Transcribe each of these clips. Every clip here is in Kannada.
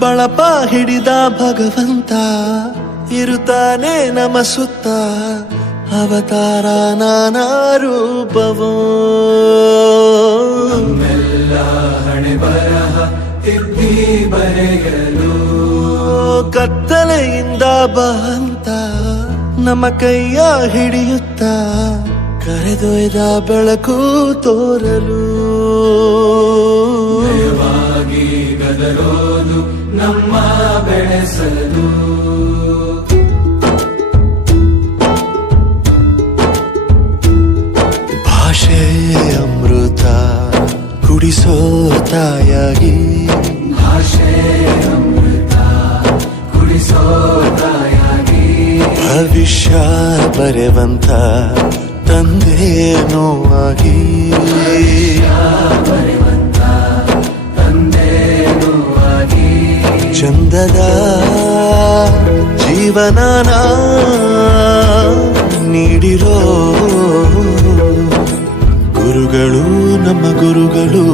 ಬಳಪ ಹಿಡಿದ ಭಗವಂತ ಇರುತ್ತಾನೆ ನಮ ಸುತ್ತ ಅವತಾರ ನಾನಾ ರೂಪವೋ ನಮ್ಮೆಲ್ಲ ಹಣೆ ಬರಹ ತಿದ್ದಿ ಬರೆಯಲು ಕತ್ತಲೆಯಿಂದ ಬಂತ ನಮ್ಮ ಕೈಯ ಹಿಡಿಯುತ್ತ ಕರೆದೊಯ್ದ ಬೆಳಕು ತೋರಲು ಭಯವಾಗಿ ಗದರೋದು ನಮ್ಮ ಬೆಳೆಸಲು ಭಾಷೆ ಅಮೃತ ಕುಡಿಸೋ ತಾಯಾಗಿ ಭಾಷೆ ಅಮೃತ ಕುಡಿಸೋ ತಾಯಾಗಿ ಭವಿಷ್ಯ ಬರೆವಂತ ತಂದೇನೋ ಆಗಿ ಬರೆವಂತ ತಂದೇನೂ ಆಗಿ ಚಂದದ ಜೀವನನ ನೀಡಿರೋ ಗುರುಗಳು ನಮ್ಮ ಗುರುಗಳು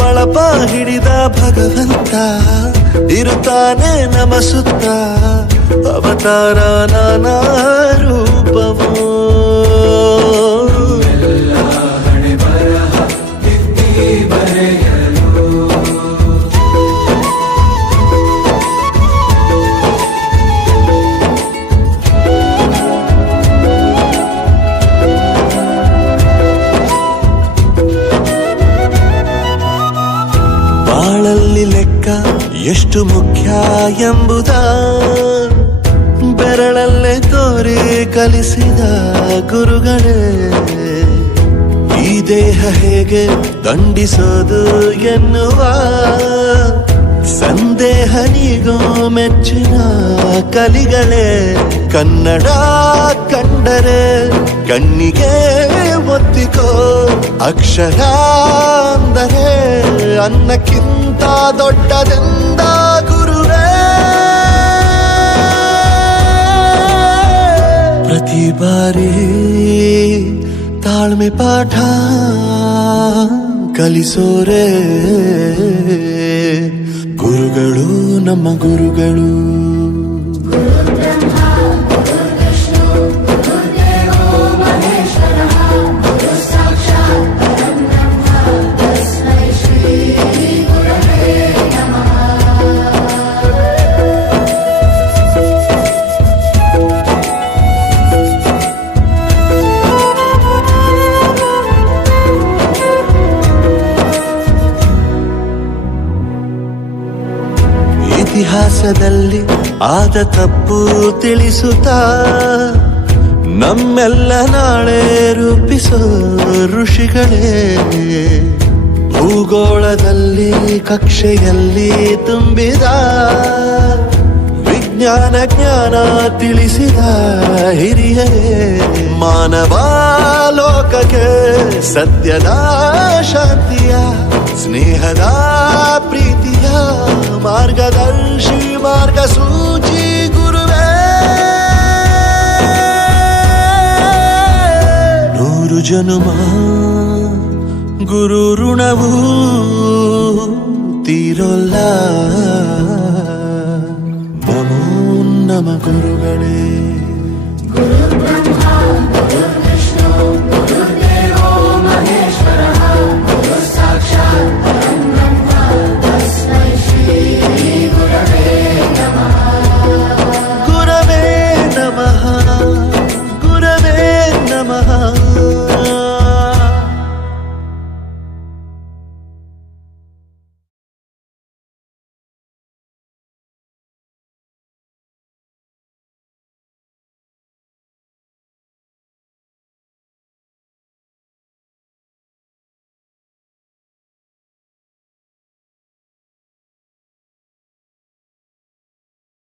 ಬಳಪ ಹಿಡಿದ ಭಗವಂತ ಇರುತ್ತಾನೆ ನಮ ಸುತ್ತ ಅವತಾರ ನಾನಾ ರೂಪವೋ ಎಲ್ಲ ಹಣೆ ಬರಹ ತಿದ್ದಿ ಬರೆಯಲು ಬಾಳಲ್ಲಿ ಲೆಕ್ಕ ಎಷ್ಟು ಮುಖ್ಯ ಎಂಬುದ ಬೆರಳಲ್ಲೇ ತೋರಿ ಕಲಿಸಿದ ಗುರುಗಳೇ ಈ ದೇಹ ಹೇಗೆ ದಂಡಿಸೋದು ಎನ್ನುವ ಸಂದೇಹ ನೀಗೋ ಮೆಚ್ಚಿನ ಕಲಿಗಳೇ ಕನ್ನಡ ಕಂಡರೆ ಕಣ್ಣಿಗೆ ಒತ್ತಿಕೋ ಅಕ್ಷರ ಅಂದರೆ ಅನ್ನಕ್ಕಿಂತ ದೊಡ್ಡದೆಂದ ಗುರುವೇ ಪ್ರತಿ ಬಾರಿ ತಾಳ್ಮೆ ಪಾಠ ಕಲಿಸೋರೆ ಗುರುಗಳು ನಮ್ಮ ಗುರುಗಳು ಇತಿಹಾಸದಲ್ಲಿ ಆದ ತಪ್ಪು ತಿಳಿಸುತ್ತಾ ನಮ್ಮೆಲ್ಲ ನಾಳೆ ರೂಪಿಸೋ ಋಷಿಗಳೇ ಭೂಗೋಳದಲ್ಲಿ ಕಕ್ಷೆಯಲ್ಲಿ ತುಂಬಿದ ವಿಜ್ಞಾನ ಜ್ಞಾನ ತಿಳಿಸಿದ ಹಿರಿಯರೇ ಮಾನವ ಲೋಕಕ್ಕೆ ಸತ್ಯದ ಶಾಂತಿಯ ಸ್ನೇಹದ ಪ್ರೀತಿಯ ಮಾರ್ಗದರ್ಶಿ ಮಾರ್ಗಸೂಚಿ ಗುರುವೇ ನೂರು ಜನುಮ ಗುರು ಋಣವು ತೀರೋಲ್ಲ ನಮೋ ನಮ ಗುರುಗಳೇ.